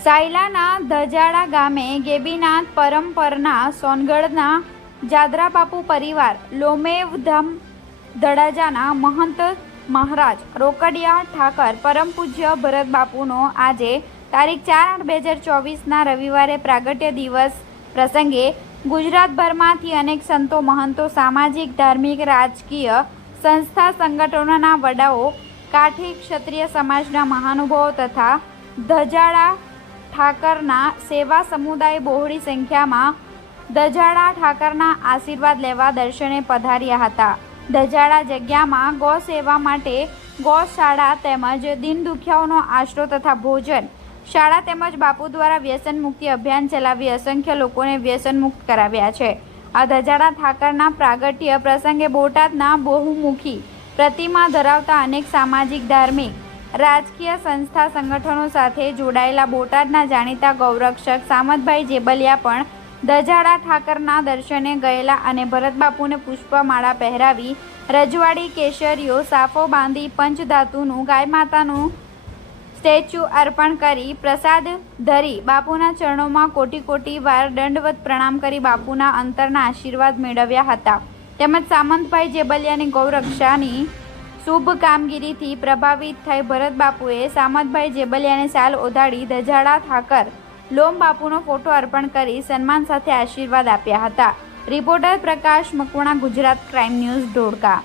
સાયલાના ધજાડા ગામે ગેબીનાથ પરંપરના સોનગઢના જાદરા બાપુ પરિવાર લોમેવધામ ધડાજાના મહંત મહારાજ રોકડિયા ઠાકર પરમ પૂજ્ય ભરત બાપુનો આજે તારીખ ચાર આઠ બે હજાર ચોવીસના રવિવારે પ્રાગટ્ય દિવસ પ્રસંગે ગુજરાતભરમાંથી અનેક સંતો, મહંતો, સામાજિક, ધાર્મિક, રાજકીય સંસ્થા, સંગઠનોના વડાઓ, કાઠી ક્ષત્રિય સમાજના મહાનુભાવો તથા ધજાડા ઠાકરના સેવા સમુદાય બહોળી સંખ્યામાં દજાડા ઠાકરના આશીર્વાદ લેવા દર્શને પધાર્યા હતા. દજાડા જગ્યામાં ગૌ સેવા માટે ગૌશાળા તેમજ દિન દુખિયાઓનો આશરો તથા ભોજન, શાળા તેમજ બાપુ દ્વારા વ્યસન મુક્તિ અભિયાન ચલાવી અસંખ્ય લોકોને વ્યસન મુક્ત કરાવ્યા છે. આ ધજાડા ઠાકરના પ્રાગટ્ય પ્રસંગે બોટાદના બહુમુખી પ્રતિમા ધરાવતા અનેક સામાજિક, ધાર્મિક રાજકીય સંસ્થા સંગઠનો સાથે જોડાયેલા બોટાદના જાણીતા ગૌરક્ષક સામતભાઈ જેબલિયા પણ દજાડા ઠાકરના દર્શને ગયેલા અને ભરતબાપુને પુષ્પમાળા પહેરાવી રજવાડી કેસરીઓ, સાફો બાંધી પંચધાતુનું, ગાય માતાનું સ્ટેચ્યુ અર્પણ કરી પ્રસાદ ધરી બાપુના ચરણોમાં કોટી કોટી વાર દંડવત પ્રણામ કરી બાપુના અંતરના આશીર્વાદ મેળવ્યા હતા. તેમજ સામંતભાઈ જેબલિયાની ગૌરક્ષાની શુભ કામગીરીથી પ્રભાવિત થઈ ભરત બાપુએ સામંતભાઈ જેબલિયાને સાલ ઓધાડી દજાડા ઠાકર લોમ બાપુનો ફોટો અર્પણ કરી સન્માન સાથે આશીર્વાદ આપ્યા હતા. Reporter Prakash Makwana, Gujarat crime news, Dholka.